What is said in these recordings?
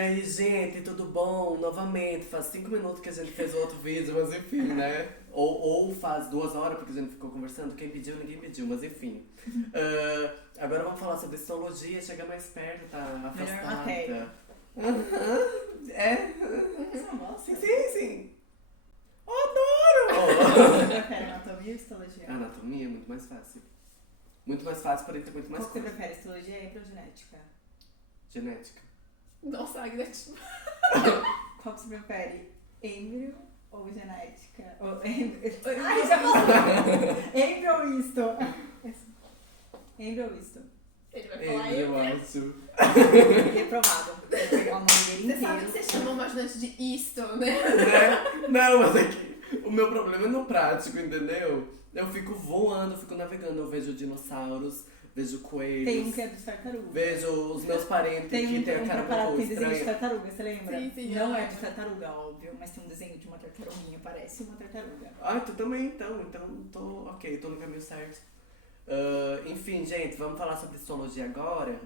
aí, gente, tudo bom? Novamente, faz 5 minutos que a gente fez o outro vídeo, mas enfim, né? Ou faz 2 horas, porque a gente ficou conversando. Quem pediu, ninguém pediu, mas enfim. Agora vamos falar sobre histologia, chega mais perto, tá afastada. Melhor matéria. É. Você não gosta? Sim. Adoro! Você prefere anatomia ou histologia? A anatomia é muito mais fácil. Muito mais fácil, porém tem muito mais Qual que você coisa. prefere, histologia ou embriogenética? Genética. Nossa, Agda, tipo... Qual que você prefere, embrio ou genética? Ai, já falou! Embrio ou isto? Embrio ou isto? Ele vai falar Eu eu. acho. Reprovado. Vou pegar o nome dele Você sabe que inteiro. você chamou uma ajudante de isto, né? Né? Não, mas é que o meu problema é no prático, entendeu? Eu fico voando, eu fico navegando, eu vejo dinossauros, vejo coelhos. Tem um que é dos tartarugas. Vejo os meus parentes Tem que tem a um cara um preparado pouco que tem desenho de estranha. tartaruga, você lembra? Sim, Não eu é lembro. de tartaruga, óbvio, mas tem um desenho de uma tartaruguinha, parece uma tartaruga. Ah, tu também então tô ok, tô no caminho certo. Enfim, gente, vamos falar sobre histologia agora.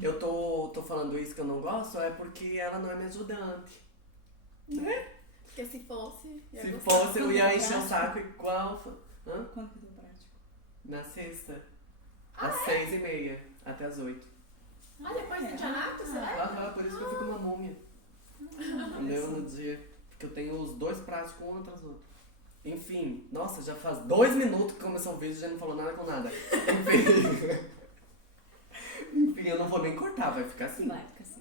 Eu tô falando isso que eu não gosto, é porque ela não é minha ajudante. Né? Porque se fosse... ia Se gostar. fosse, eu ia encher o saco igual. Hã? Quanto que eu tô prático? Na sexta. Às 6h30, até às 8. Ah, depois do Janato, você leva? Aham, por isso que eu fico uma múmia. Entendeu? No dia. Porque eu tenho os 2 práticos um atrás do outro. Enfim, nossa, já faz 2 minutos que começou o vídeo e já não falou nada com nada. Enfim, eu não vou nem cortar, vai ficar assim. Vai, fica assim.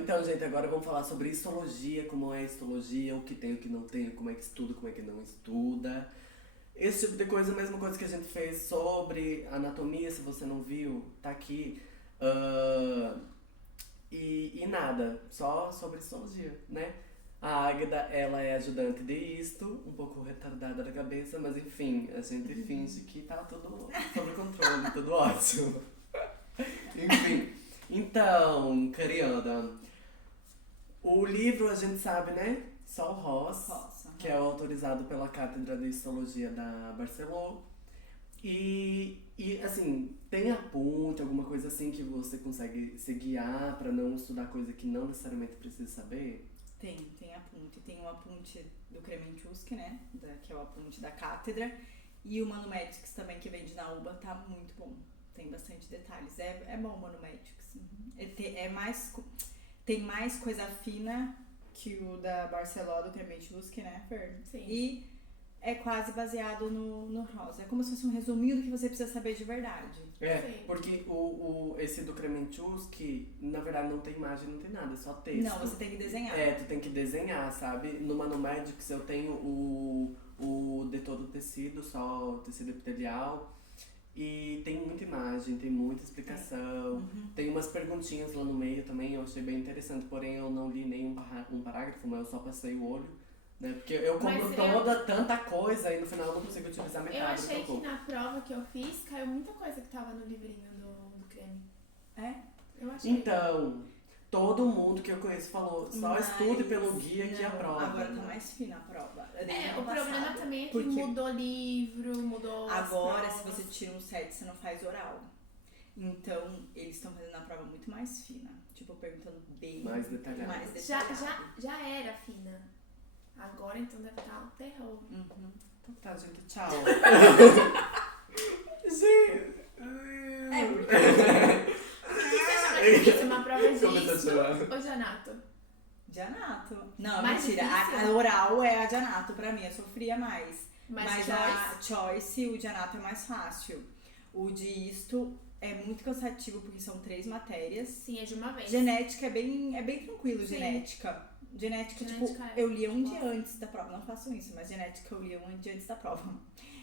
Então, gente, agora vamos falar sobre histologia, como é histologia, o que tem, o que não tem, como é que estuda, como é que não estuda. Esse tipo de coisa, a mesma coisa que a gente fez sobre anatomia, se você não viu, tá aqui. E nada, só sobre histologia, né? A Águeda, ela é ajudante de isto, um pouco retardada da cabeça, mas enfim, a gente finge que tá tudo sob controle, tudo ótimo. Enfim, então, Cariana, o livro a gente sabe, né? Só o Ross, que é autorizado pela Cátedra de Histologia da Barcelona. E assim, tem aponte, alguma coisa assim que você consegue se guiar pra não estudar coisa que não necessariamente precisa saber? Tem aponte. Tem o aponte do Kremenchuk, né? Que é o aponte da cátedra. E o Manumétics também, que vem de Naúba, tá muito bom. Tem bastante detalhes. É bom o Manumétics. Tem mais coisa fina que o da Barcelona, do Kremenchuk, né, Fer? Sim. E é quase baseado no Rosa. É como se fosse um resuminho do que você precisa saber de verdade. Sim. Porque esse do Kremenchuk, na verdade não tem imagem, não tem nada, é só texto. Não, você tem que desenhar. Tu tem que desenhar, sabe? No Manumédics eu tenho o de todo o tecido, só tecido epitelial. E tem muita imagem, tem muita explicação. Tem umas perguntinhas lá no meio também, eu achei bem interessante. Porém, eu não li nenhum um parágrafo, mas eu só passei o olho. Né? Porque eu compro tanta coisa e no final eu não consigo utilizar metade. Eu achei do que na prova que eu fiz, caiu muita coisa que tava no livrinho do creme. É? Eu achei. Então, todo mundo que eu conheço falou, só estude pelo guia que aprova. Agora tá mais fina a prova. O problema também é que mudou livro, mudou agora, as se provas. você tira um 7, você não faz oral. Então, eles estão fazendo a prova muito mais fina. Tipo, perguntando bem Mais detalhado. Já era fina. Agora então deve estar um terror. Então tá, gente, tchau. O que você acha mais difícil? Uma prova de Começou a chorar. isso ou de anato? de anato. Não, Mais mentira. difícil? A oral é a de anato pra mim, eu sofria mais. Mas a choice, o de anato é mais fácil. O de isto é muito cansativo porque são 3 matérias. Sim, é de uma vez. Genética é bem tranquilo, Sim. Genética, tipo, eu lia um dia antes da prova. Não façam isso, mas genética eu lia um dia antes da prova.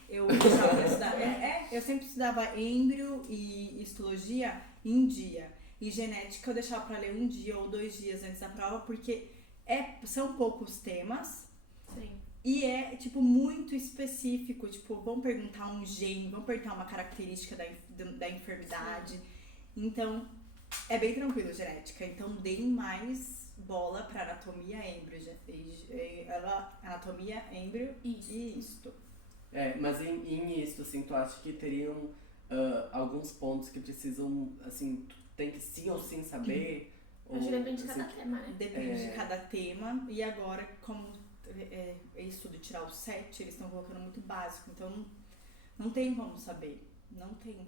Eu deixava pra estudar. Eu sempre estudava embrio e histologia em dia. E genética eu deixava pra ler um dia ou 2 dias antes da prova, porque são poucos temas. Sim. E é, tipo, muito específico. Tipo, vão perguntar um gene, vão perguntar uma característica da enfermidade. Sim. Então, é bem tranquilo genética. Então, deem mais bola pra anatomia, embrio e isto. Mas em isto, assim, tu acha que teriam alguns pontos que precisam, assim, tu tem que sim ou sim saber? Acho que depende de cada tema, né? Depende de cada tema. E agora, como isso de tirar o 7, eles estão colocando muito básico. Então, não tem como saber. Não tem.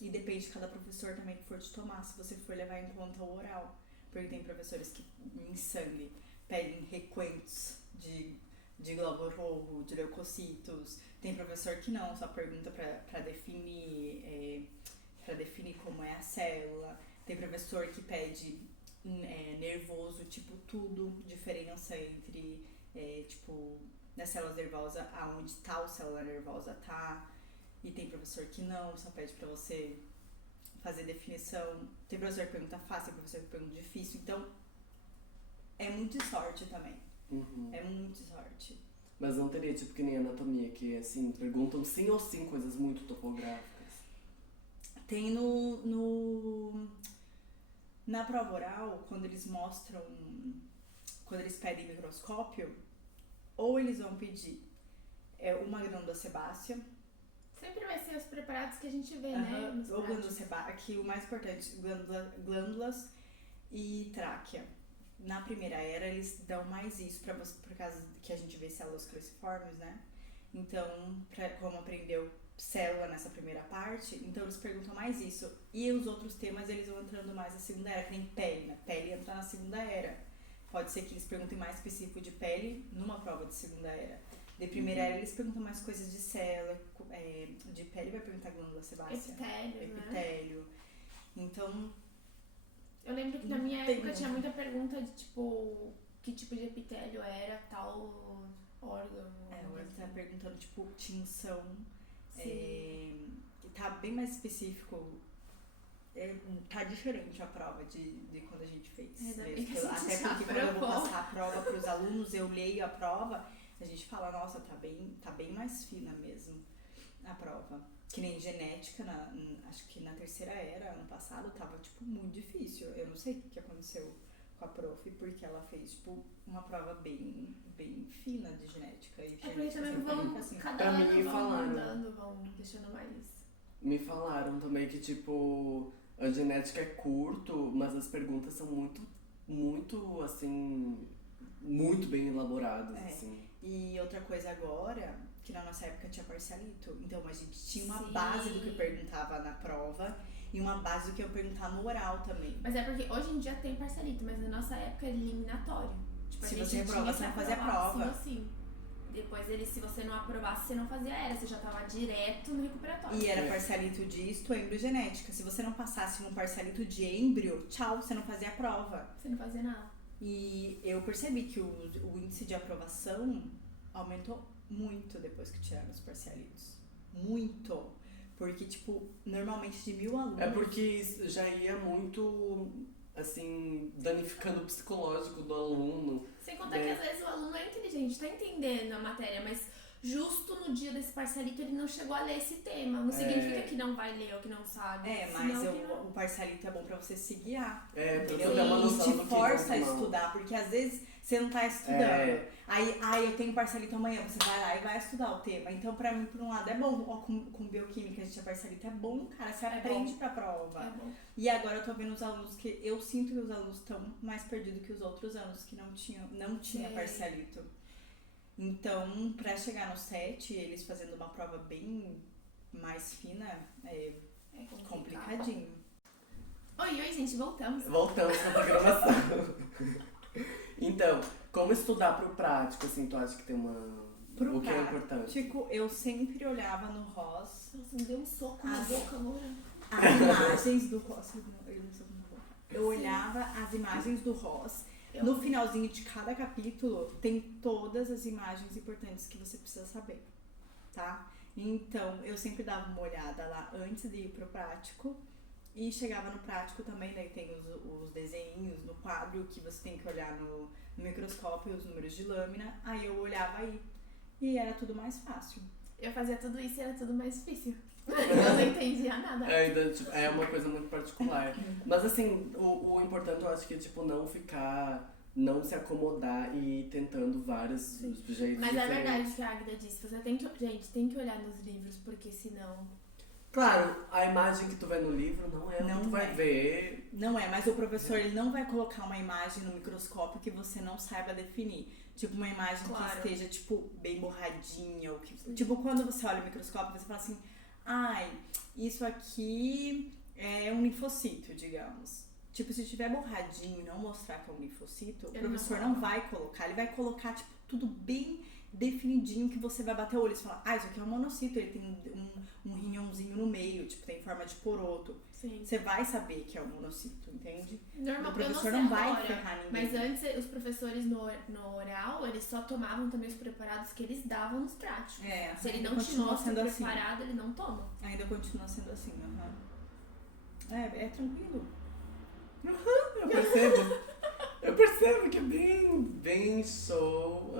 E depende de cada professor também que for te tomar, se você for levar em conta o oral. Porque tem professores que, em sangue, pedem requentos de glóbulo rojo, de leucocitos. Tem professor que não, só pergunta pra definir como é a célula. Tem professor que pede nervoso, tipo, tudo, diferença entre, nas células nervosas, aonde tal célula nervosa tá. E tem professor que não, só pede pra você fazer definição. Tem professor que pergunta fácil, tem professor que pergunta difícil. Então, é muito de sorte também. É muito de sorte. Mas não teria, tipo, que nem anatomia, que, assim, perguntam sim ou sim coisas muito topográficas. Tem na prova oral, quando eles pedem microscópio, ou eles vão pedir uma glândula sebácea. Sempre vai ser os preparados que a gente vê, né? Ou glândula sebácea, que o mais importante, glândulas e tráquea. Na primeira era, eles dão mais isso, por causa que a gente vê células cruciformes, né? Então, como aprendeu célula nessa primeira parte, então eles perguntam mais isso. E os outros temas, eles vão entrando mais na segunda era, que nem pele, né? Pele entra na segunda era. Pode ser que eles perguntem mais específico de pele numa prova de segunda era. De primeira era, eles perguntam mais coisas de célula, de pele vai perguntar glândula sebácea. Epitélio. Né? Então... Eu lembro que na minha época tinha muita pergunta de, tipo, que tipo de epitélio era tal órgão. Agora você tá perguntando, tipo, tinção. Tá bem mais específico. Tá diferente a prova de quando a gente fez. Até porque quando eu vou passar a prova pros alunos, eu leio a prova, a gente fala, nossa, tá bem mais fina mesmo a prova. Que nem genética, acho que na terceira era, ano passado, tava, tipo, muito difícil. Eu não sei o que aconteceu com a prof, porque ela fez, tipo, uma prova bem fina de genética. E porque também cada ano vão mudando, vão deixando mais... Me falaram também que, tipo, a genética é curto, mas as perguntas são muito, assim, muito bem elaboradas, assim. E outra coisa agora... que na nossa época tinha parcialito. Então a gente tinha uma base do que eu perguntava na prova e uma base do que eu perguntava no oral também. Mas é porque hoje em dia tem parcialito, mas na nossa época era eliminatório. Tipo, se você reprova, você não fazia a prova. Sim. Depois se você não aprovasse, você não fazia você já tava direto no recuperatório. E era parcialito disto, embriogenética. Se você não passasse num parcialito de êmbrio, tchau, você não fazia a prova. Você não fazia nada. E eu percebi que o índice de aprovação aumentou muito depois que tiraram os parcialitos. Muito. Porque, tipo, normalmente de 1000 alunos... É porque já ia muito, assim, danificando o psicológico do aluno. Sem contar que às vezes o aluno é inteligente, tá entendendo a matéria, mas justo no dia desse parcialito ele não chegou a ler esse tema. Não significa que não vai ler ou que não sabe. Mas o parcialito é bom pra você se guiar. Pra você dar uma noção do que te força a estudar, porque às vezes você não tá estudando. Aí eu tenho parcialito amanhã, você vai lá e vai estudar o tema. Então, pra mim, por um lado, é bom. Com bioquímica, a gente é parcialito, é bom, cara. Você aprende pra prova. É bom. E agora eu tô vendo os alunos que... Eu sinto que os alunos estão mais perdidos que os outros anos, que não tinha parcialito. Então, pra chegar no 7, eles fazendo uma prova bem mais fina, é complicadinho. Oi, gente, voltamos. Voltamos pra programação. Então, como estudar pro prático, assim, tu acha que tem o que é importante? Tipo, eu sempre olhava no ROS. Nossa, me deu um soco na boca agora. As imagens do ROS. Eu olhava as imagens do ROS. No finalzinho de cada capítulo, tem todas as imagens importantes que você precisa saber, tá? Então, eu sempre dava uma olhada lá antes de ir pro prático. E chegava no prático também, daí tem os desenhos no quadro que você tem que olhar no microscópio, os números de lâmina. Aí eu olhava aí e era tudo mais fácil. Eu fazia tudo isso e era tudo mais difícil. Eu não entendia nada. É uma coisa muito particular. Mas assim, o importante eu acho que é tipo não se acomodar e ir tentando vários jeitos Mas diferentes. é verdade o que a Agda disse, você tem que olhar nos livros, porque senão... Claro, a imagem que tu vê no livro não é o que tu vai ver. Não é, mas o professor ele não vai colocar uma imagem no microscópio que você não saiba definir. Tipo, uma imagem Claro. que esteja, tipo, bem borradinha. Ou que, tipo, quando você olha o microscópio, você fala assim, ai, isso aqui é um linfocito, digamos. Tipo, se estiver borradinho e não mostrar que é um linfocito, o professor não vai colocar. Ele vai colocar, tipo, tudo bem definidinho que você vai bater o olho e falar, ah, isso aqui é um monocito, ele tem um rinhãozinho no meio, tipo, tem forma de poroto. Sim. Você vai saber que é um monocito, entende? Normal, O professor eu não não sei vai agora, ferrar ninguém. mas antes os professores no oral, eles só tomavam também os preparados que eles davam nos práticos. É, Se ele ainda não te continua mostra sendo preparado, ele não toma. Ainda continua sendo assim, é tranquilo. Eu percebo que é bem show.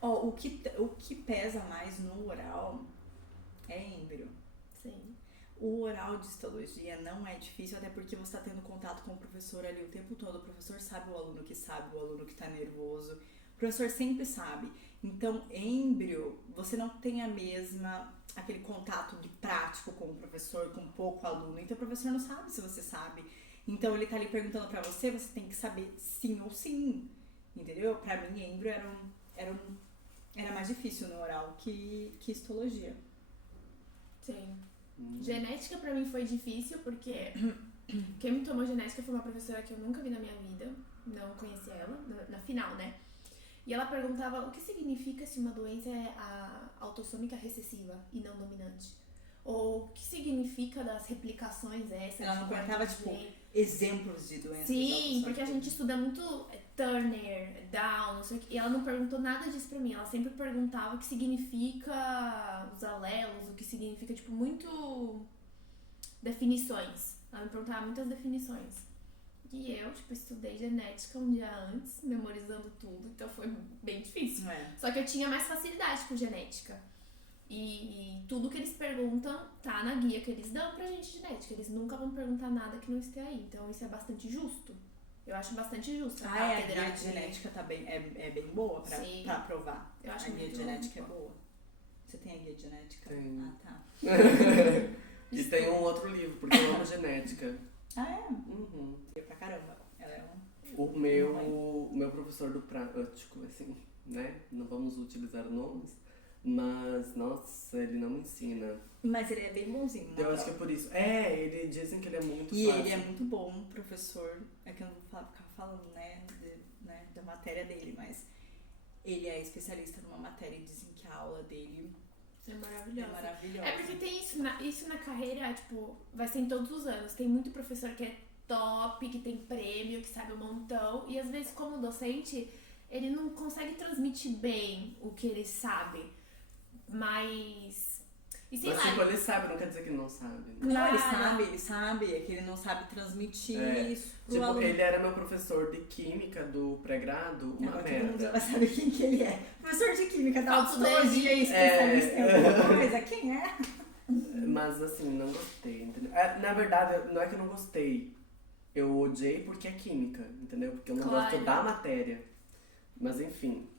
Ó, o que pesa mais no oral é êmbrio. Sim. O oral de histologia não é difícil, até porque você está tendo contato com o professor ali o tempo todo. O professor sabe o aluno que sabe, o aluno que está nervoso. O professor sempre sabe. Então, êmbrio, você não tem aquele contato de prático com o professor, com pouco aluno. Então, o professor não sabe se você sabe. Então, ele tá ali perguntando pra você, você tem que saber sim ou sim. Entendeu? Pra mim, êmbrio era mais difícil no oral que histologia. Sim. Genética pra mim foi difícil porque quem me tomou genética foi uma professora que eu nunca vi na minha vida, não conheci ela, na final, né? E ela perguntava o que significa se uma doença é a autossômica recessiva e não dominante. Ou o que significa das replicações essas. Ela não perguntava, tipo, exemplos de doenças. Sim, porque a gente estuda muito Turner, Down, não sei o que. E ela não perguntou nada disso pra mim. Ela sempre perguntava o que significa os alelos, o que significa, tipo, muito definições. Ela me perguntava muitas definições. E eu, tipo, estudei genética um dia antes, memorizando tudo, então foi bem difícil. Só que eu tinha mais facilidade com genética. E tudo que eles perguntam tá na guia que eles dão pra gente de genética. Eles nunca vão perguntar nada que não esteja aí. Então isso é bastante justo. Eu acho bastante justo. A guia de genética tá é bem boa pra aprovar. Eu acho a guia de genética boa. é boa. Você tem a guia de genética? Tem. Ah, tá. E tem um outro livro, porque eu amo genética. Ah, é? Uhum. Pra caramba. Ela é O meu professor do prático, assim, né? Não vamos utilizar nomes. Mas, nossa, ele não me ensina. Mas ele é bem bonzinho. Eu acho que é por isso. Ele dizem que ele é muito fácil. E ele é muito bom, professor. É que eu não vou ficar falando, né, da matéria dele, mas ele é especialista numa matéria e dizem que a aula dele é maravilhosa. É maravilhosa. É porque tem isso na carreira, tipo, vai ser em todos os anos. Tem muito professor que é top, que tem prêmio, que sabe um montão. E às vezes, como docente, ele não consegue transmitir bem o que ele sabe. Mas tipo, ele sabe, não quer dizer que ele não sabe. Né? Não, ele sabe. É que ele não sabe transmitir isso pro tipo, aluno. ele era meu professor de química do pré-grado, uma merda. Todo mundo já vai saber quem que ele é. Professor de química da autossomologia e especialista em alguma coisa. Quem é? Mas assim, não gostei, entendeu? Na verdade, não é que eu não gostei. Eu odiei porque é química, entendeu? Porque eu não gosto da matéria. Mas enfim.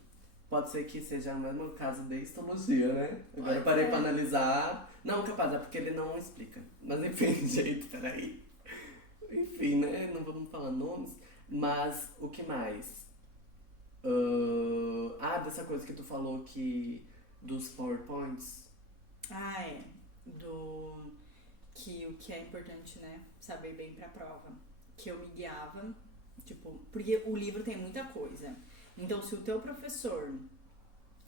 Pode ser que seja o mesmo caso de histologia, né? Agora eu parei pra analisar. Não, capaz, é porque ele não explica. Mas enfim, gente, peraí. Enfim, né? Não vamos falar nomes. Mas o que mais? Dessa coisa que tu falou dos PowerPoints. Que o que é importante, né? Saber bem pra prova. Que eu me guiava, tipo, porque o livro tem muita coisa. Então, se o teu professor,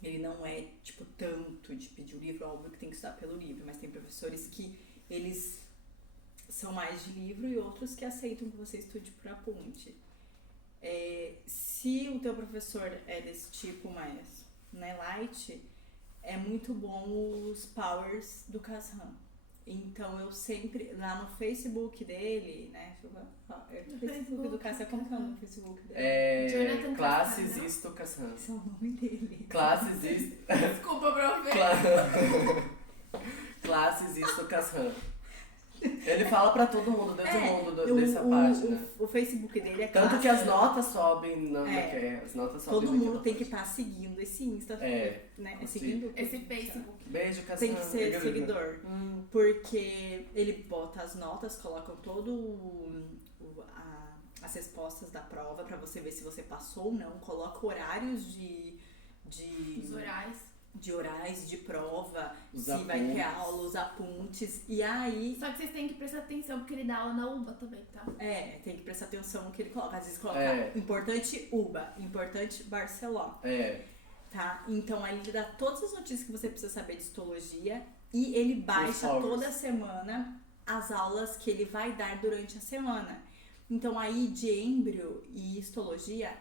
ele não é, tipo, tanto de pedir o livro, óbvio que tem que estudar pelo livro, mas tem professores que eles são mais de livro e outros que aceitam que você estude por aponte. Se o teu professor é desse tipo mais, né, light, é muito bom os powers do Kazan. Então, eu sempre, lá no Facebook dele, né, deixa eu ver, o Facebook do Kazan, como que é o nome do Facebook dele? Jonathan Classes Isto Kazan. Esse é o nome dele. Classes Isto... Desculpa, profe. Classes Isto Kazan. Ele fala pra todo mundo, desde o mundo dessa página. O Facebook dele é Tanto que as notas sobem, as notas sobem. Todo mundo tem que estar seguindo esse Insta, né? Seguindo esse Facebook. Beijo, Cassiano. Tem que ser seguidor. Porque ele bota as notas, colocam as respostas da prova pra você ver se você passou ou não. Coloca horários Os orais. De orais, de prova, Os se apuntes. vai ter aula, os apuntes. E aí. Só que vocês têm que prestar atenção, porque ele dá aula na UBA também, tá? Tem que prestar atenção no que ele coloca. Às vezes coloca importante UBA, importante Barcelona. Tá? Então aí ele dá todas as notícias que você precisa saber de histologia e ele baixa toda semana as aulas que ele vai dar durante a semana. Então aí de êmbrio e histologia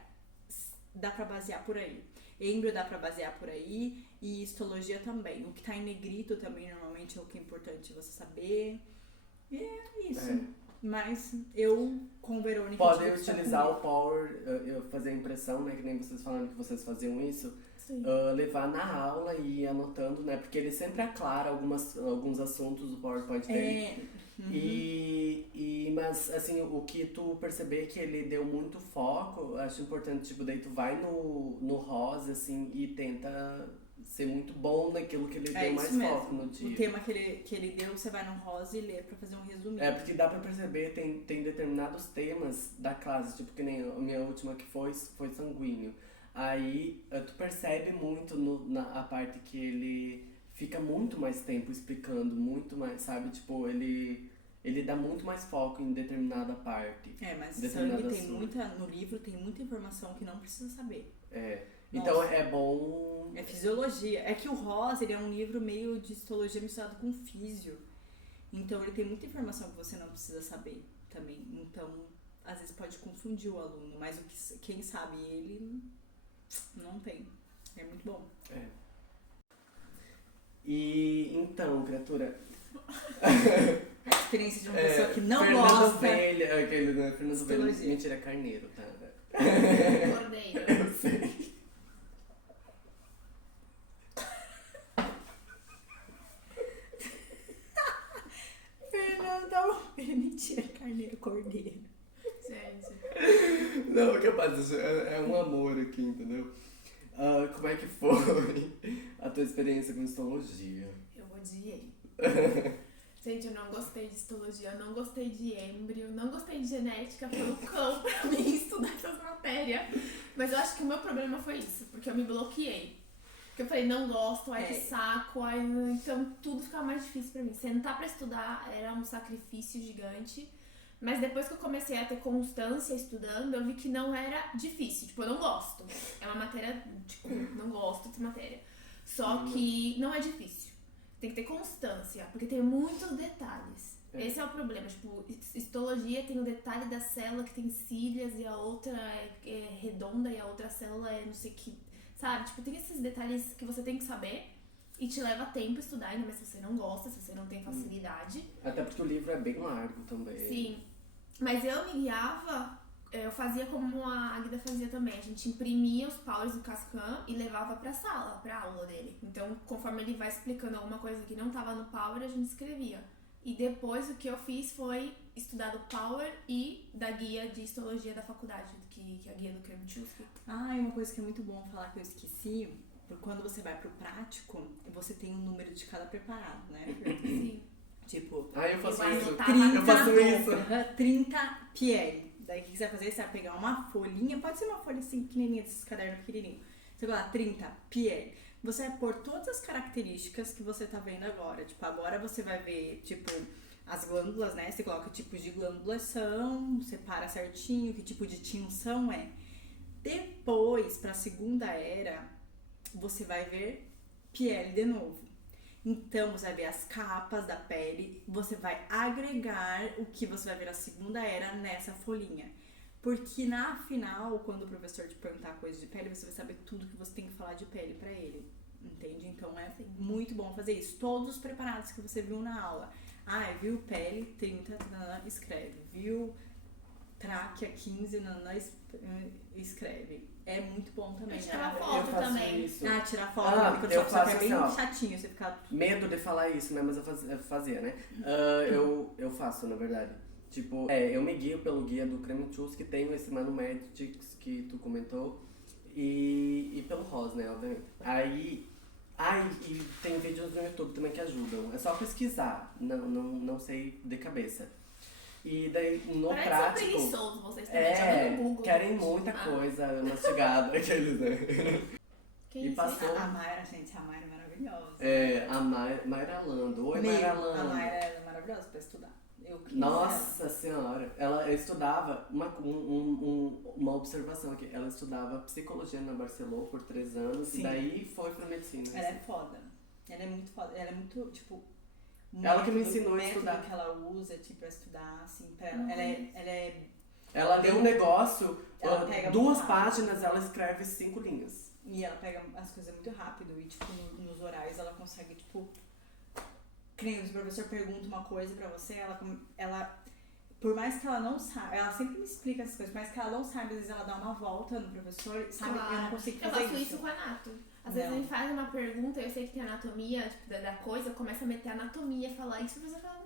dá pra basear por aí. Êmbrio dá pra basear por aí e histologia também. O que tá em negrito também normalmente é o que é importante você saber. E é isso. Mas eu, com Verônica... Podem utilizar o Power, fazer a impressão, né? Que nem vocês falaram que vocês faziam isso. Levar na aula e ir anotando, né? Porque ele sempre aclara alguns assuntos do PowerPoint dele. Mas, assim, o que tu perceber que ele deu muito foco, eu acho importante, tipo, daí tu vai no rosa, assim, e tenta ser muito bom naquilo que ele deu mais foco no dia. O tema que ele deu, você vai no rosa e lê pra fazer um resuminho. Porque dá pra perceber, tem determinados temas da classe, tipo, que nem a minha última que foi sanguíneo. Aí tu percebe muito a parte que ele fica muito mais tempo explicando, muito mais, sabe? Tipo, ele dá muito mais foco em determinada parte. Mas sangue tem no livro tem muita informação que não precisa saber. Então é bom... É fisiologia. É que o Rosa, ele é um livro meio de histologia misturado com físio. Então ele tem muita informação que você não precisa saber também. Então, às vezes pode confundir o aluno, mas quem sabe ele... Não tem. É muito bom. E então, criatura... A experiência de uma pessoa que não gosta. Fernando Ovelha, mentira, carneiro, tá? Cordeiro. Eu sei. Fernando, mentira, carneiro, cordeiro. Gente. Não, o que passa? É um amor aqui, entendeu? Como é que foi a tua experiência com histologia? Eu odiei. Gente, eu não gostei de histologia, eu não gostei de êmbrio, não gostei de genética, foi um cão pra mim estudar essas matérias. Mas eu acho que o meu problema foi isso, porque eu me bloqueei. Porque eu falei, não gosto, ai que saco, então tudo ficava mais difícil pra mim. Sentar pra estudar era um sacrifício gigante. Mas depois que eu comecei a ter constância estudando, eu vi que não era difícil. Tipo, eu não gosto. É uma matéria, tipo, não gosto de matéria. Só que não é difícil. Tem que ter constância, porque tem muitos detalhes. Esse é o problema. Tipo, histologia tem o detalhe da célula que tem cílias e a outra é redonda e a outra célula é não sei o que. Sabe? Tipo, tem esses detalhes que você tem que saber. E te leva tempo estudar, ainda mais se você não gosta, se você não tem facilidade. Até porque o livro é bem largo também. Sim. Mas eu me guiava, eu fazia como a Águida fazia também. A gente imprimia os powers do Cascan e levava pra sala, pra aula dele. Então, conforme ele vai explicando alguma coisa que não tava no power, a gente escrevia. E depois o que eu fiz foi estudar do power e da guia de histologia da faculdade, que é a guia do Kremchuk. E uma coisa que é muito bom falar que eu esqueci... Quando você vai pro prático, você tem um número de cada preparado, né? Sim. Tipo... eu faço isso. 30, eu faço isso. 30 PL. Daí o que você vai fazer? Você vai pegar uma folhinha, pode ser uma folha assim, pequenininha, desses cadernos pequenininhos. Você vai lá, 30 PL. Você vai pôr todas as características que você tá vendo agora. Tipo, agora você vai ver, tipo, as glândulas, né? Você coloca tipos de glândulas são, separa certinho, que tipo de tinção é. Depois, pra segunda era... você vai ver pele de novo. Então, você vai ver as capas da pele, você vai agregar o que você vai ver na segunda era nessa folhinha. Porque na final, quando o professor te perguntar coisa de pele, você vai saber tudo que você tem que falar de pele pra ele. Entende? Então, é muito bom fazer isso. Todos os preparados que você viu na aula. Viu pele, 30, escreve. Viu Tráquea 15, escreve. É muito bom também. Tirar Eu foto faço também. isso. Tirar foto. Eu faço é bem assim, ó. chatinho você ficar... Medo de falar isso, né? Mas eu fazia, né? Eu faço, na verdade. Tipo, eu me guio pelo guia do Cremenchus, que tem esse Manumertics que tu comentou. E pelo Ross, né? Obviamente. E tem vídeos no YouTube também que ajudam. É só pesquisar. Não sei de cabeça. E daí, no Parece prático... preguiçoso vocês também, joga no Google. Querem muita coisa mastigada, aqueles, né? Quem E passou... A Mayra, gente, a Mayra é maravilhosa. A Mayra Lando. Oi, Mayra Lando. A Mayra é maravilhosa pra estudar. Nossa senhora, ela estudava, uma observação aqui, ela estudava psicologia na Barcelona por 3 anos. Sim. E daí foi pra medicina. Ela é foda, ela é muito foda, ela é muito, tipo... Ela que me ensinou a estudar. O método que ela usa, tipo, pra estudar, assim, pra ela Ela deu um negócio, ela pega 2 páginas, ela escreve 5 linhas. E ela pega as coisas muito rápido e, tipo, nos orais ela consegue, tipo... Que nem o professor pergunta uma coisa pra você, ela por mais que ela não saiba, ela sempre me explica essas coisas, por mais que ela não saiba, às vezes ela dá uma volta no professor, sabe? Claro. Eu não consigo fazer isso. Eu faço isso com a Nato. Às vezes ele faz uma pergunta, eu sei que tem anatomia, tipo, da coisa, eu começo a meter anatomia, falar isso, e o professor fala,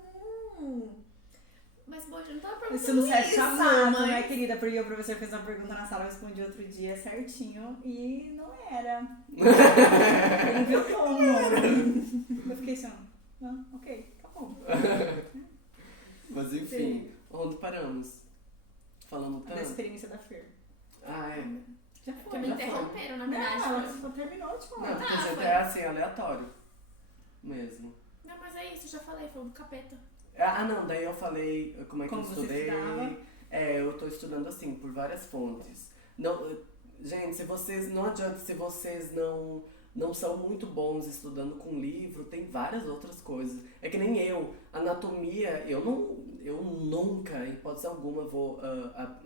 mas poxa, eu não tava perguntando isso não serve isso, pra nada, mãe. né, querida? Porque o professor fez uma pergunta na sala, eu respondi outro dia certinho e não era. Ele não viu como. Eu fiquei assim, ok, tá bom. Mas enfim, sim. Onde paramos? Falando tanto? Da experiência da Fer. Já foi. Me interromperam, na verdade. Não, ela só terminou de falar. Não, porque a gente é assim, aleatório. Mesmo. Não, mas é isso, já falei, foi do capeta. Não, daí eu falei como eu estudei. Eu tô estudando assim, por várias fontes. Não, gente, não adianta se vocês não são muito bons estudando com livro, tem várias outras coisas. É que nem eu, anatomia, eu nunca, em hipótese alguma,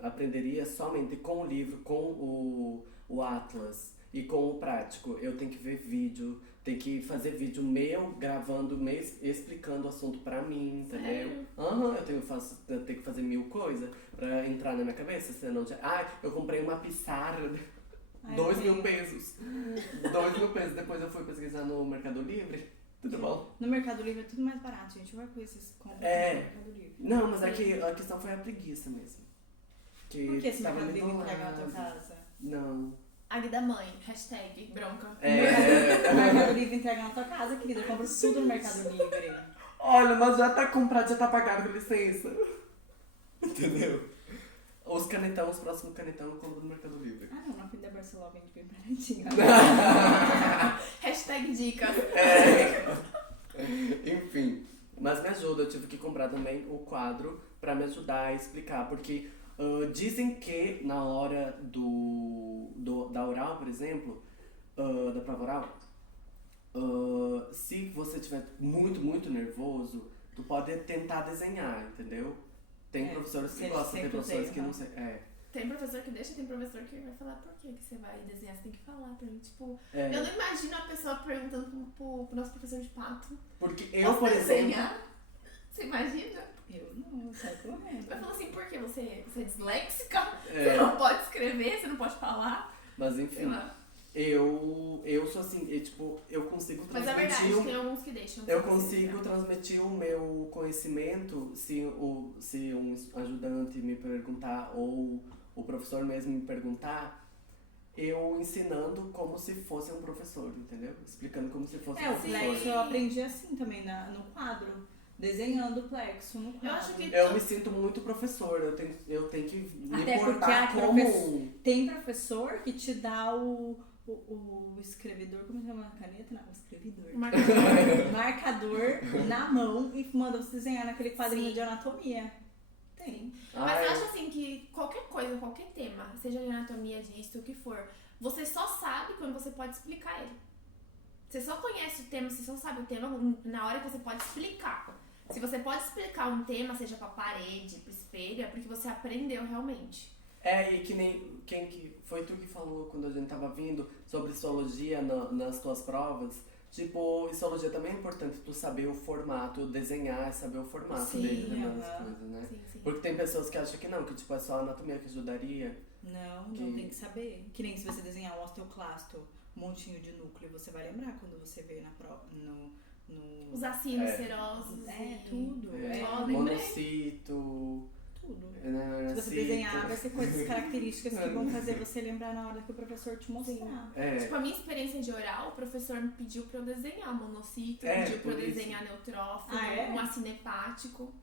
aprenderia somente com o livro, com o Atlas e com o prático. Eu tenho que ver vídeo, tenho que fazer vídeo meu, gravando, explicando o assunto pra mim, entendeu? Eu tenho que fazer 1000 coisas pra entrar na minha cabeça, senão eu comprei uma pissarra... 2.000 pesos. 2.000 pesos. Depois eu fui pesquisar no Mercado Livre. Tudo bom? No Mercado Livre é tudo mais barato, gente. Vai com esses compras no Mercado Livre. Não, mas aqui a questão foi a preguiça mesmo. Por que esse Mercado Livre entrega na tua casa? Não. Águia da mãe, hashtag bronca. O Mercado Livre entrega na tua casa, querida. Eu compro tudo no Mercado Livre. Olha, mas já tá comprado, já tá pagado, com licença. Entendeu? Os próximos canetão eu compro no Mercado Livre. Não, na fim da Barcelona vende bem baratinho. Hashtag dicas. Enfim, mas me ajuda, eu tive que comprar também o quadro pra me ajudar a explicar, porque dizem que na hora da oral, por exemplo, da prova oral, se você estiver muito, muito nervoso, tu pode tentar desenhar, entendeu? Tem professores que gostam, tem professores que não sei. Tem professor que deixa, tem professor que vai falar por que você vai desenhar, você tem que falar pra mim. Tipo, eu não imagino a pessoa perguntando pro nosso professor de pato. Porque eu, por exemplo. Você imagina? Eu não, sai correndo. Vai falar assim, por quê? Você é disléxica? Você não pode escrever, você não pode falar. Mas enfim. Eu sou assim, eu consigo transmitir. Mas é verdade, tem alguns que deixam. Eu consigo transmitir o meu conhecimento se um ajudante me perguntar ou o professor mesmo me perguntar, eu ensinando como se fosse um professor, entendeu? Explicando como se fosse um professor. O plexo eu aprendi assim também no quadro. Desenhando o plexo no quadro. Eu me sinto muito professor, eu tenho que me até portar como... Tem professor que te dá o escrevedor, como se chama a caneta? Não, o escrevedor. Marcador na mão e manda você desenhar naquele quadrinho de anatomia. Tem. Mas eu acho assim que qualquer coisa, qualquer tema, seja de anatomia, disso, o que for, você só sabe quando você pode explicar ele. Você só conhece o tema, você só sabe o tema na hora que você pode explicar. Se você pode explicar um tema, seja pra parede, pro espelho, é porque você aprendeu realmente. E que nem foi tu que falou quando a gente tava vindo sobre histologia nas tuas provas. Tipo, histologia também é importante tu saber o formato, desenhar e saber o formato Sim, dele, das aham. coisas, né? Sim. Porque tem pessoas que acham que não, que tipo, é só a anatomia que ajudaria. Não Que- tem que saber. Que nem se você desenhar um osteoclasto, um montinho de núcleo, você vai lembrar quando você vê na prova, no... Os acinos É. serosos. É, e- tudo. É, Ó, lembrei. monocito, Tudo. né, Se você desenhar, vai ser coisas características que vão fazer você lembrar na hora que o professor te mostrar. É, Tipo, a minha experiência de oral, o professor me pediu pra eu desenhar monocito, É, pediu pra eu por isso. desenhar neutrófilo, Ah, é? um acinepático.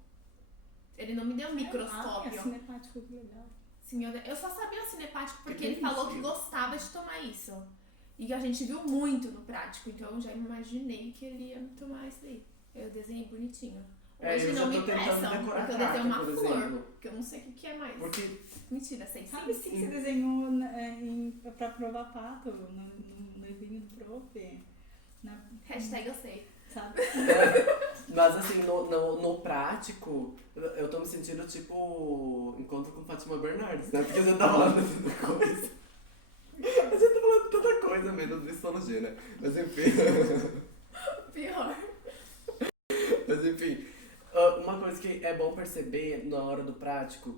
Ele não me deu um microscópio. Ah, cinepático, que legal. Sim, eu só sabia o cinepático porque Que ele falou que delícia. gostava de tomar isso. E a gente viu muito no prático, então eu já imaginei que ele ia tomar isso daí. Eu desenhei bonitinho. É, Hoje eu não já me tô tentando impressam, decorar porque eu traca, desenhei uma por flor, exemplo. que eu não sei o que é mais. Porque Mentira, sei sim. Sabe sim que você desenhou pra provar pato no livrinho do prof? Hashtag eu sei. Sabe? Mas assim, no prático, eu tô me sentindo tipo encontro com Fátima Bernardes, né? Porque você tá falando tanta coisa. A gente tá falando tanta coisa, menos histologia, né? Mas enfim. Pior. Mas enfim. Uma coisa que é bom perceber na hora do prático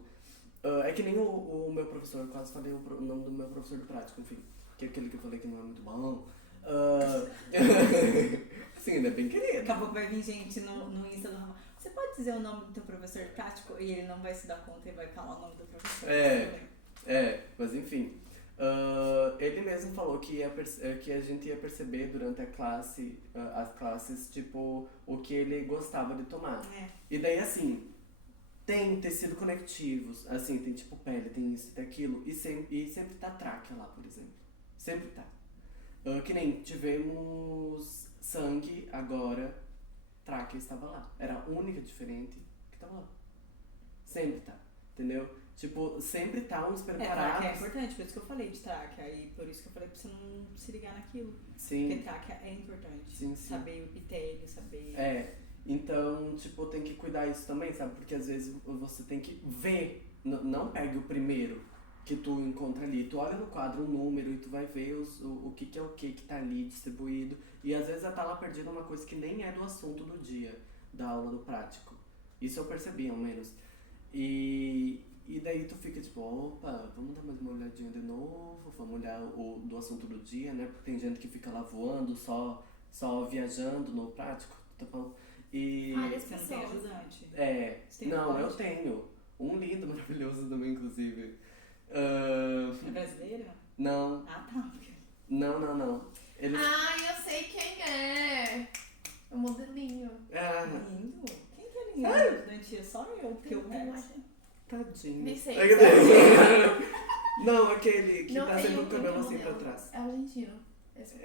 é que nem o meu professor, eu quase falei o nome do meu professor do prático, enfim. Que é aquele que eu falei que não é muito bom. Sim, ele é bem querido. Daqui a pouco vai vir gente no Insta do Ramon. Você pode dizer o nome do teu professor prático? E ele não vai se dar conta e vai falar o nome do professor. Mas enfim. Ele mesmo falou que a gente ia perceber durante a classe, as classes, tipo, o que ele gostava de tomar. É. E daí, assim, tem tecido conectivos, assim, tem tipo pele, tem isso, tem aquilo, e sempre tá tráquea lá, por exemplo. Sempre tá. Que nem tivemos sangue, agora tráquea estava lá. Era a única diferente que tava lá. Sempre tá, entendeu? Tipo, sempre tá uns Tráquea preparados. é importante, por isso que eu falei de tráquea. E por isso que eu falei pra você não se ligar naquilo. Porque Sim, tráquea é importante. sim. Saber o epitélio, saber... Então, tipo, tem que cuidar isso também, sabe? Porque às vezes você tem que ver, não pegue o primeiro que tu encontra ali. Tu olha no quadro o número e tu vai ver o que é o que tá ali distribuído. E às vezes tá lá perdido uma coisa que nem é do assunto do dia, da aula do prático. Isso eu percebi, ao menos. E daí tu fica tipo, opa, vamos dar mais uma olhadinha de novo, vamos olhar o do assunto do dia, né? Porque tem gente que fica lá voando, só viajando no prático, tá bom? E... Várias Você não tem pessoas. ajudante. Você tem não, eu ajudante? tenho. Um lindo, maravilhoso também, inclusive. É brasileira? Não, Ah, tá. não. Ele... Eu sei quem é. É o modelinho. Lindo. Quem que é lindo? Ajudante é só eu, porque eu peço. Tadinho. Vicente. Não, aquele que Não tá tem sempre um com o cabelo modelo. assim pra trás. É argentino. Esse-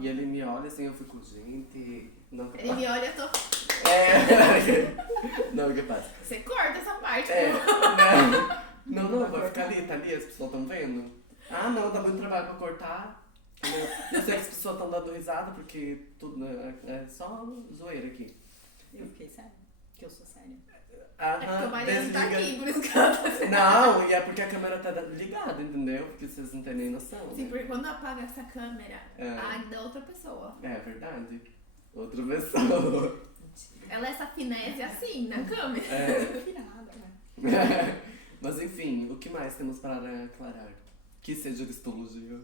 E ele me olha assim, eu fico, gente. Não, Ele me olha, eu tô. Não, o que passa? Você corta essa parte. Não, vai ficar ali, tá ali, as pessoas estão vendo. Ah, não, dá muito trabalho pra cortar. Eu sei que as pessoas estão dando risada porque tudo é só zoeira aqui. Eu fiquei séria. Que eu sou séria. É porque o Mariano tá desliga. aqui, por isso que ela tá. Não, e é porque a câmera tá ligada, entendeu? Porque vocês não têm nem noção. Sim, né? porque quando apaga essa câmera, É. da outra pessoa. É verdade. Outra pessoa. Ela é essa finese assim, na câmera. Não fiz nada, né? Mas enfim, o que mais temos para aclarar? Que seja de histologia.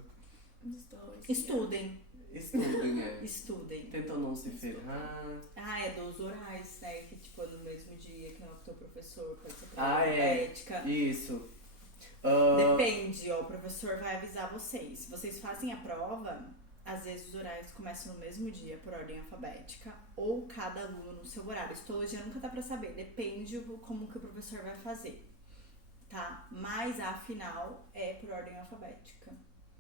Estudem. Estudem, Estudem. Tentam não se ferrar. É dos orais, né? Que tipo, é no mesmo dia que é o teu professor, pode ser É. ética. Isso. Depende, ó, o professor vai avisar vocês. Se vocês fazem a prova, às vezes os horários começam no mesmo dia, por ordem alfabética, ou cada aluno no seu horário. Histologia nunca dá pra saber, depende como que o professor vai fazer, tá? Mas a final é por ordem alfabética.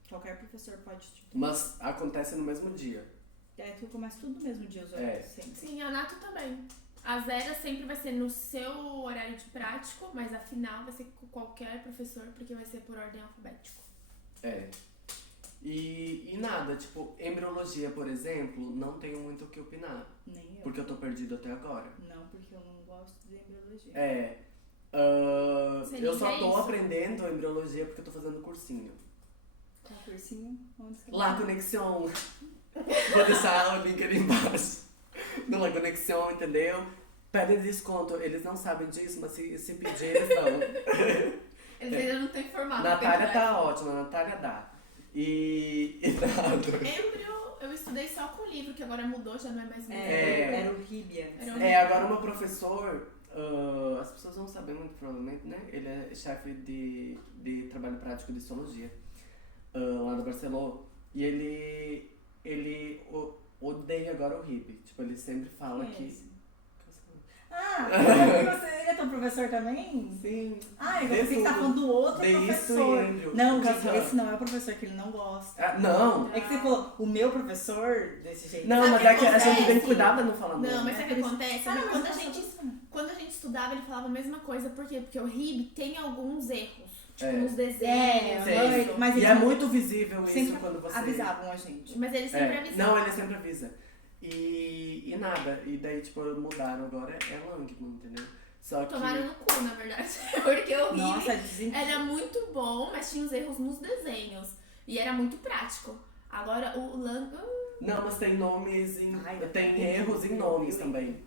Qualquer professor pode te... Mas acontece no mesmo dia. Tu começa tudo no mesmo dia, os horários, sempre. Sim, a Nato também. A zero sempre vai ser no seu horário de prático, mas a final vai ser com qualquer professor, porque vai ser por ordem alfabética. E nada, tipo, embriologia, por exemplo, não tenho muito o que opinar. Nem eu. Porque eu tô perdido até agora. Não, porque eu não gosto de embriologia. Você Eu liga só tô isso? aprendendo embriologia porque eu tô fazendo cursinho. Qual cursinho? Onde você La Conexão. Vou deixar o link ali embaixo. No La Conexão, entendeu? Pedem desconto. Eles não sabem disso, mas se pedir, eles dão. Eles ainda não estão informados. Natália tá ótima, Natália dá. E nada. Embrio, eu estudei só com livro, que agora mudou, já não é mais livro. Era o Ribe antes. Agora o meu professor, as pessoas não sabem muito provavelmente, né? Ele é chefe de trabalho prático de histologia lá do Barcelona. E ele odeia agora o RIB. Tipo, ele sempre fala que... Ele é teu professor também? Sim. Eu pensei que você tá falando do outro professor. Não, gente, esse não é o professor que ele não gosta. Não. É que você falou, o meu professor, desse jeito. Não, mas é que a gente tem que cuidar pra não falar Não, mal. mas sabe o que acontece? Mas Quando a gente estudava, ele falava a mesma coisa. Por quê? Porque o RIB tem alguns erros. Tipo, É. nos desenhos. Mas E ele é muito visível isso sempre quando você... avisavam a gente. Mas ele sempre avisava. Não, ele sempre avisa. E nada. E daí, tipo, mudaram agora. É Langman, entendeu? Só que... Tomaram no cu, na verdade. Porque o RIB Nossa, era muito bom, mas tinha os erros nos desenhos. E era muito prático. Agora, o Langman... Não, mas tem nomes tem é erros em nomes também.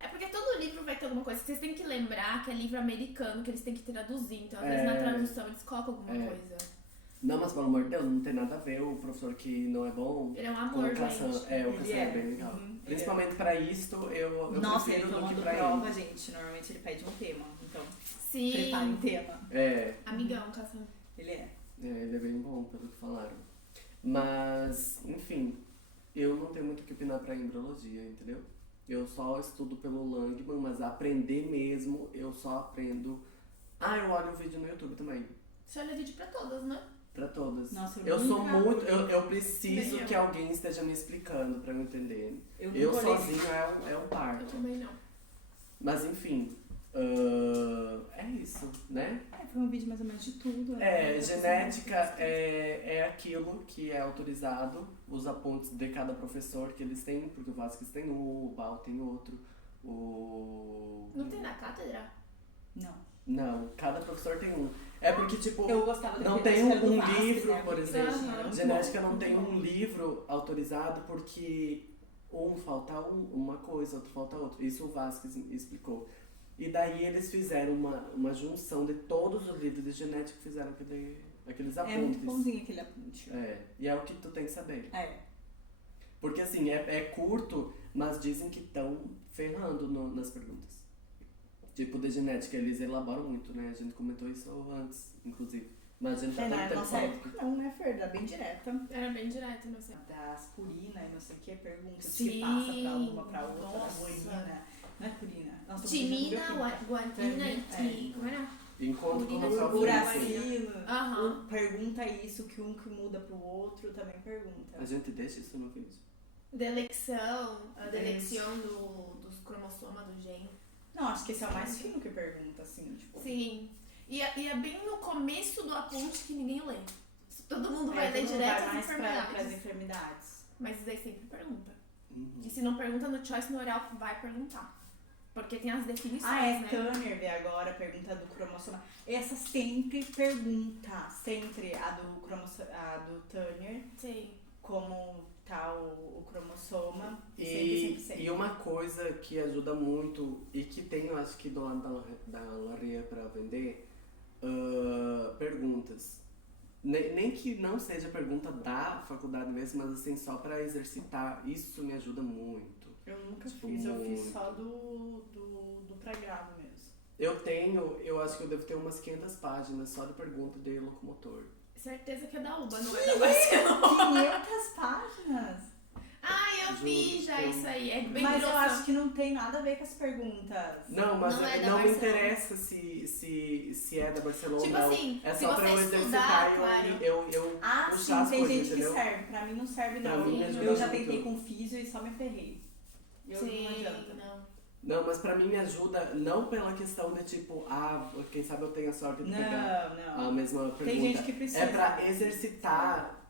É porque todo livro vai ter alguma coisa. Vocês têm que lembrar que é livro americano, que eles têm que traduzir. Então, às vezes, na tradução, eles colocam alguma coisa. Não, mas pelo amor de Deus, não tem nada a ver o professor que não é bom. Ele é um amor, Colocação, gente. o Cassandra é bem legal. Principalmente pra isto, eu Nossa, ele prefiro do que tomando pra prova, ele. gente, normalmente ele pede um tema. Então, Sim. prepara um tema. Amigão, Cassandra. Ele é. Ele é bem bom, pelo que falaram. Mas, enfim, eu não tenho muito o que opinar pra embriologia, entendeu? Eu só estudo pelo Langman, mas aprender mesmo, eu só aprendo... eu olho o vídeo no YouTube também. Você olha vídeo pra todas, né? Pra todas. Nossa, eu sou nunca muito... olhei. Eu preciso Nem que alguém esteja me explicando pra eu entender. Eu Eu nunca olhei. sozinho é um Eu parto. também não. Mas enfim, é isso, né? Foi um vídeo mais ou menos de tudo. Né? Genética é aquilo que é autorizado, os apontes de cada professor que eles têm, porque o Vasquez tem um, o Bal tem outro, Não tem na cátedra? Não, cada professor tem um. É porque, tipo, Eu gostava não daquele tem do um Vasquez, livro, né? por exemplo. Aham. Genética não tem um livro autorizado porque falta uma coisa, outro falta outra. Isso o Vasquez explicou. E daí eles fizeram uma junção de todos os livros de genética que fizeram aqueles apontes. É muito bonzinho aquele aponte. E é o que tu tem que saber. É. Porque assim, é curto, mas dizem que estão ferrando nas perguntas. Tipo, de genética, eles elaboram muito, né? A gente comentou isso antes, inclusive. Mas a gente tá Na tanto nossa tempo época não, né, Fer? Era bem direta. Era bem direto, não sei. Da aspirina e não sei o que, perguntas Sim. que passa pra uma, pra outra, Nossa. guanina. Não é purina. Nossa, tô Timina, confundindo guanina e... Como era? enquanto Urina como de uracilo. Aham. Pergunta isso que um que muda pro outro também pergunta. A gente deixa isso no vídeo. Delexão, a delexão dos cromossomas do gene. Não, acho que esse é o mais fino que pergunta, assim, tipo. Sim. E é bem no começo do aponte que ninguém lê. Todo mundo vai ler todo mundo direto vai às mais enfermidades. pras enfermidades. Mas daí sempre pergunta. Uhum. E se não pergunta no choice, no oral vai perguntar. Porque tem as definições, né? Turner vê agora, pergunta do cromossoma. Essa sempre pergunta, sempre a do Turner, Sim. como tá o cromossoma. E uma coisa que ajuda muito e que tem, eu acho que do lado da Laria pra vender, perguntas. Nem que não seja pergunta da faculdade mesmo, mas assim, só pra exercitar, isso me ajuda muito. Eu nunca Tipo, fiz, eu fiz muito. só do pré-grado mesmo. Eu acho que eu devo ter umas 500 páginas só de pergunta de locomotor. Certeza que é da UBA, não é da Barcelona. 500 páginas? Eu vi já Juro. isso aí. É bem Mas eu grossão. acho que não tem nada a ver com as perguntas. Não, mas Não é da não me Barcelona. interessa se é da Barcelona Tipo ou não. assim, É se só pra você eu estudar, exercitar claro. e eu Ah, puxar sim, as tem coisas, gente entendeu? que serve. Pra mim não serve, Pra não. mim ajuda Eu já muito. tentei com físio e só me ferrei. Não Sim, adianta. não. Não, mas pra mim me ajuda não pela questão de tipo, quem sabe eu tenho a sorte de pegar Não. a mesma pergunta. Tem gente que precisa. É pra exercitar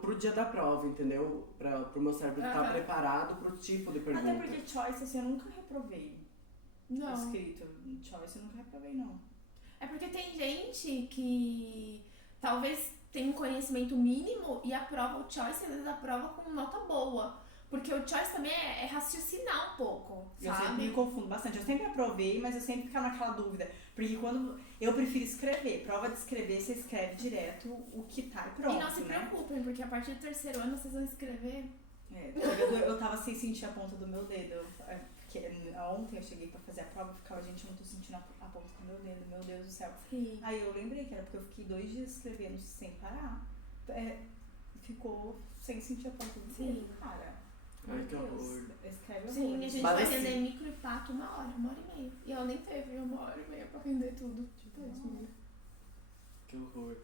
pro dia da prova, entendeu? Pro meu cérebro estar preparado pro tipo de pergunta. Até porque choice, assim, eu nunca reprovei. Não. Escrito. Choice eu nunca reprovei, não. É porque tem gente que talvez tem um conhecimento mínimo e aprova o choice, às vezes aprova com nota boa. Porque o choice também é raciocinar um pouco, Eu sabe? sempre me confundo bastante. Eu sempre aprovei, mas eu sempre ficava naquela dúvida. Porque quando eu prefiro escrever, prova de escrever, você escreve direto o que tá e pronto, E não se preocupem, porque a partir do terceiro ano vocês vão escrever. Eu tava sem sentir a ponta do meu dedo. Porque ontem eu cheguei pra fazer a prova e ficava, gente, eu não tô sentindo a ponta do meu dedo, meu Deus do céu. Sim. Aí eu lembrei que era porque eu fiquei 2 dias escrevendo sem parar. Ficou sem sentir a ponta do dedo, cara. Ai, que horror. Escreve Sim, a horrores. gente Mas vai assim- render micro e pato 1 hora e meia. E ela nem teve 1 hora e meia pra render tudo. Deus me livre. Que horror.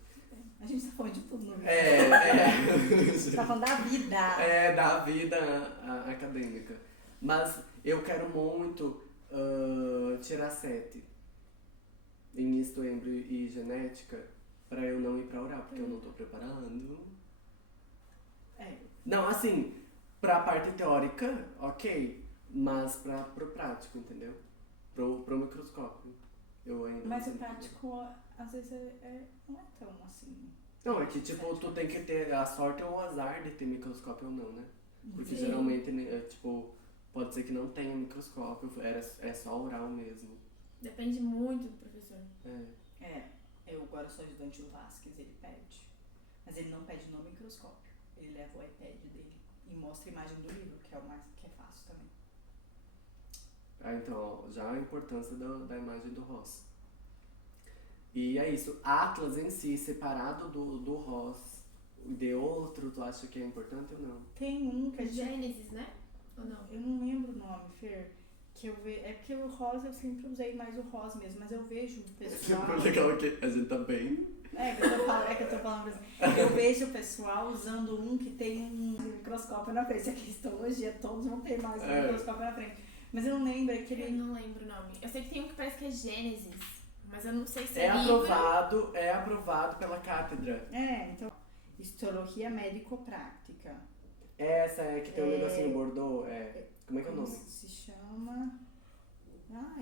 A gente tá falando de tudo no vídeo. Tá falando da vida. Da vida acadêmica. Mas eu quero muito tirar 7 em isto, embrio e genética pra eu não ir pra oral, porque eu não tô preparando. Não, assim, pra parte teórica, ok, mas pro prático, entendeu? Pro microscópio. Eu ainda Mas não o sei. prático, às vezes, não é tão assim. Não, é que tipo, tu tem que ter a sorte ou o azar de ter microscópio ou não, né? Porque Sim. geralmente, tipo, pode ser que não tenha microscópio, é só oral mesmo. Depende muito do professor. Eu agora sou ajudante do Vasquez, ele pede. Mas ele não pede no microscópio. Ele leva o iPad dele e mostra a imagem do livro, que é o mais que é fácil também. Então, ó, já a importância da imagem do Ross. E é isso. Atlas em si, separado do Ross, de outro, tu acha que é importante ou não? Tem um que a gente... Gênesis, né? Ou não? Eu não lembro o nome, Fer. Que eu é porque o Ross eu sempre usei mais o Ross mesmo, mas eu vejo o pessoal... Super legal que a gente tá bem. Que eu tô falando assim. Eu vejo o pessoal usando um que tem um microscópio na frente. A histologia, todos vão ter mais um microscópio na frente. Mas eu não lembro Eu aquele... não lembro o nome. Eu sei que tem um que parece que é Gênesis, mas eu não sei se É livro. aprovado pela cátedra. Então... Histologia médico-prática. Essa é que tem um negocinho bordô, como é que é o nome? Se chama...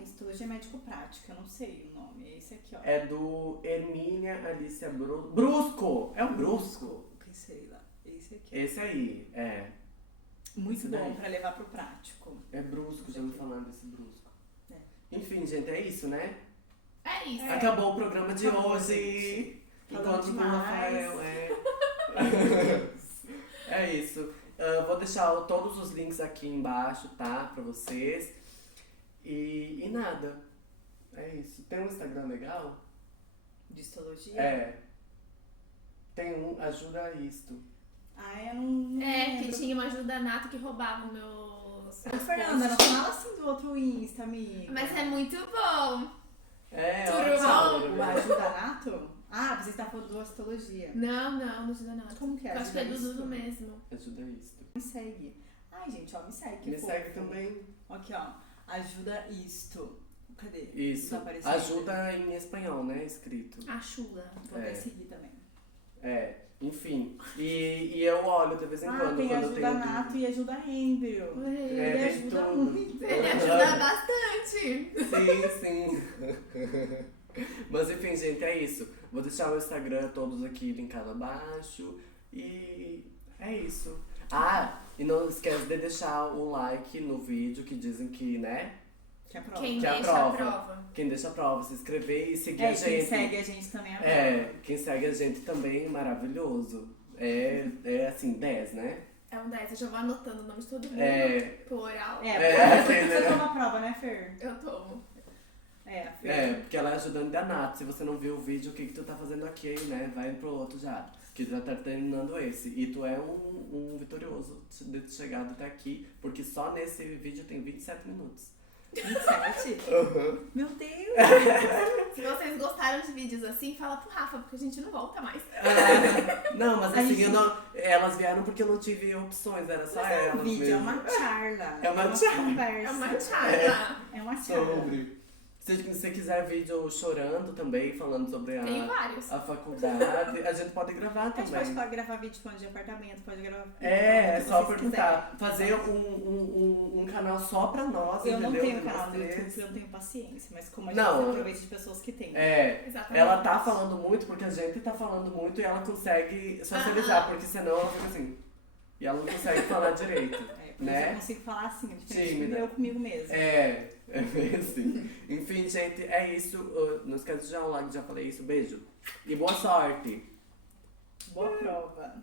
histologia médico-prática, não sei o nome. É esse aqui, ó. É do Hermínia Alicia Brusco! É o Brusco! Que sei lá. Esse aqui. Esse aí, Muito esse bom daí. pra levar pro prático. É Brusco, já me falaram desse Brusco. É. Enfim, gente, é isso, né? É isso. Acabou o programa de Acabou, hoje. gente. Encontro com o Falamos Rafael, É isso. Vou deixar todos os links aqui embaixo, tá? Pra vocês. E nada. É isso. Tem um Instagram legal? De histologia? Tem um, ajuda isto. Eu não lembro. Que tinha uma ajuda nata que roubava o meu... Fernanda, não fala assim do outro Insta, amiga. Mas é muito bom. Olha, bom. O Ajudanato? Você tá falando do histologia. Não não ajuda nata. Como que é? Eu acho que é do Ajuda Dudu Isto? mesmo. Ajuda isto. Me segue. Gente, me segue. que Me fofo. segue também. Aqui, ó. Ajuda isto. Cadê? Isso. Tá aparecendo? Ajuda em espanhol, né? Escrito. Ajuda. Vou até seguir também. Enfim. E eu olho de vez em quando. Tem quando ajuda Nato e ajuda Embrio. Ele tem ajuda tudo. muito. Ele ajuda bastante. Sim. Mas enfim, gente, é isso. Vou deixar o Instagram todos aqui linkado abaixo. E é isso. E não esquece de deixar o like no vídeo que dizem que, né? Que aprova. Quem Que deixa aprova. a prova. Quem deixa a prova, se inscrever e seguir a gente. Quem segue a gente também aprova. Quem segue a gente também, maravilhoso. É assim, 10, né? É um 10, eu já vou anotando o nome de todo mundo pro oral. Você toma a prova, né, Fer? Eu tomo. A Fer. Porque ela é ajudante da Nath. Se você não viu o vídeo, o que tu tá fazendo aqui, né? Vai pro outro já. Que já tá terminando esse. E tu é um vitorioso de ter chegado até aqui, porque só nesse vídeo tem 27 minutos. 27? Meu Deus! Se vocês gostaram de vídeos assim, fala pro Rafa, porque a gente não volta mais. Não, mas assim, elas vieram porque eu não tive opções, era só elas. O vídeo mesmo. é uma charla. É uma charla. Conversa. É uma charla. É uma charla. Sobre. Se você quiser vídeo chorando também, falando sobre Tem vários. a faculdade, a gente pode gravar A gente também. pode gravar vídeo falando de apartamento, pode gravar vídeo É falando do que só vocês perguntar. Fazer um canal canal só pra nós, Eu entendeu? não tenho De nós canal no três. YouTube porque eu não tenho paciência, mas como a Não. gente aproveita de pessoas que têm. É, Exatamente. ela tá falando muito porque a gente tá falando muito e ela consegue socializar, porque senão ela fica assim. E ela não consegue falar direito. Por né? isso eu consigo falar assim, diferente Tímida. eu comigo mesmo. É bem assim. Enfim, gente, é isso. Não esquece de deixar um like, já falei isso. Beijo. E boa sorte. Boa prova.